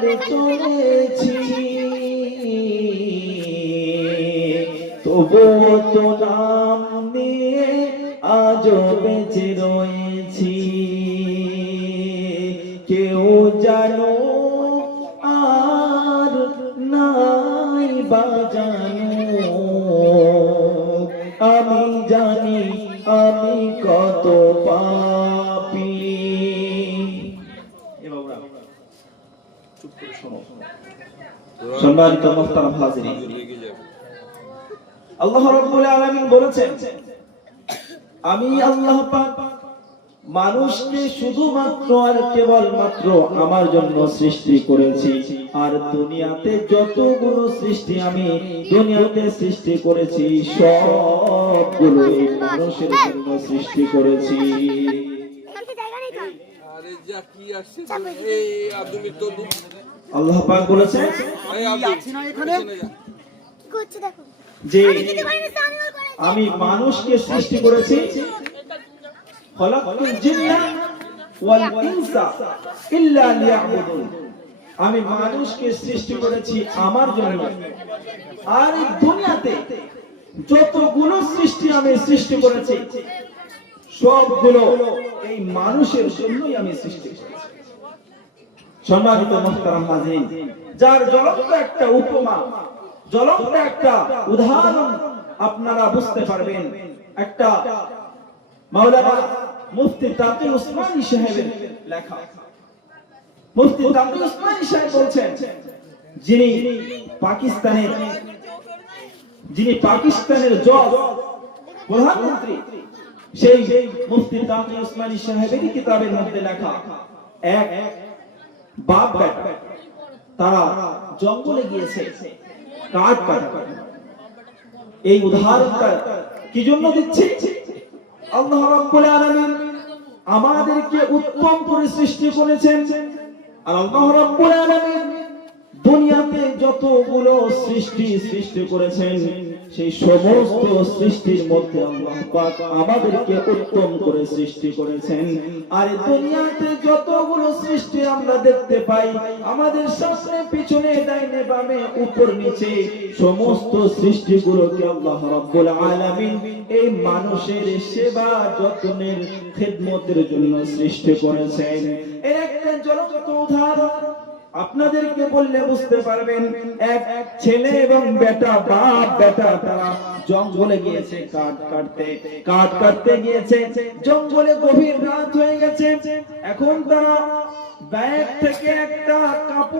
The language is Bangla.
একবার চলেছি, তবুও তো নাম নিয়ে আজও বেঁচে রয়েছি। কেউ জানো আর নাই বাজানো, আমি জানি আমি কত পাপী। সম্মানিত মুহতারাম হাজিরিন, আল্লাহ রাব্বুল আলামিন বলেছেন, আমি আল্লাহ পাক মানুষকে শুধুমাত্র আর কেবলমাত্র আমার জন্য সৃষ্টি করেছি। আর দুনিয়াতে যতগুলো সৃষ্টি আমি দুনিয়াতে সৃষ্টি করেছি সবগুলো এই মানুষের জন্য সৃষ্টি করেছি। আল্লাহ পাক বলেছেন যে আমি মানুষকে সৃষ্টি করেছি, খলাকতুল জিন্না ওয়াল ইনসা ইল্লা লিয়াবুদুন, আমি মানুষকে সৃষ্টি করেছি আমার জন্য। আর এই দুনিয়াতে যতগুলো সৃষ্টি আমি সৃষ্টি করেছি সবগুলো এই মানুষের জন্যই আমি সৃষ্টি করেছি। সম্মানিত মুহতারাম হাজিরিন, যার জ্বলন্ত একটা উপমা, জ্বলন্ত একটা উদাহরণ আপনারা বুঝতে পারবেন। একটা মাওলানা মুফতি তাকি উসমানী সাহেবের লেখা। মুফতি তাকি উসমানী সাহেব বলছেন, যিনি পাকিস্তানের জজ প্রধানমন্ত্রী, সেই মুফতি তাকি উসমানী সাহেবের কিতাবের মধ্যে লেখা, এক বাপ বেটা তারা জঙ্গলে গিয়েছে কাঠ কাটা। এই উদাহরণটা কি জন্য দিচ্ছি? আল্লাহ রাব্বুল আলামিন আমাদেরকে উত্তম করে সৃষ্টি করেছেন। আর আল্লাহ রাব্বুল আলামিন দুনিয়াতে যতগুলো সৃষ্টি করেছেন সেই সমস্ত সৃষ্টির মধ্যে আল্লাহ পাক আমাদেরকে উত্তম করে সৃষ্টি করেছেন। আর দুনিয়াতে যতগুলো সৃষ্টি আমরা দেখতে পাই, আমাদের সামনে পিছনে ডাইনে বামে উপর নিচে সমস্ত সৃষ্টিগুলোকে আল্লাহ রাব্বুল আলামিন এই মানুষের সেবা যত্নের খিদমতের জন্য সৃষ্টি করেছেন। এর একটা জ্বলন্ত উদাহরণ আপনাদেরকে বললে বুঝতে পারবেন। এক ছেলে এবং বেটা, বাপ বেটা তারা জঙ্গলে গিয়েছে কাঠ কাটতে গিয়েছে। জঙ্গলে গভীর রাত হয়ে গেছে। এখন তারা ব্যাগ থেকে একটা কাপড়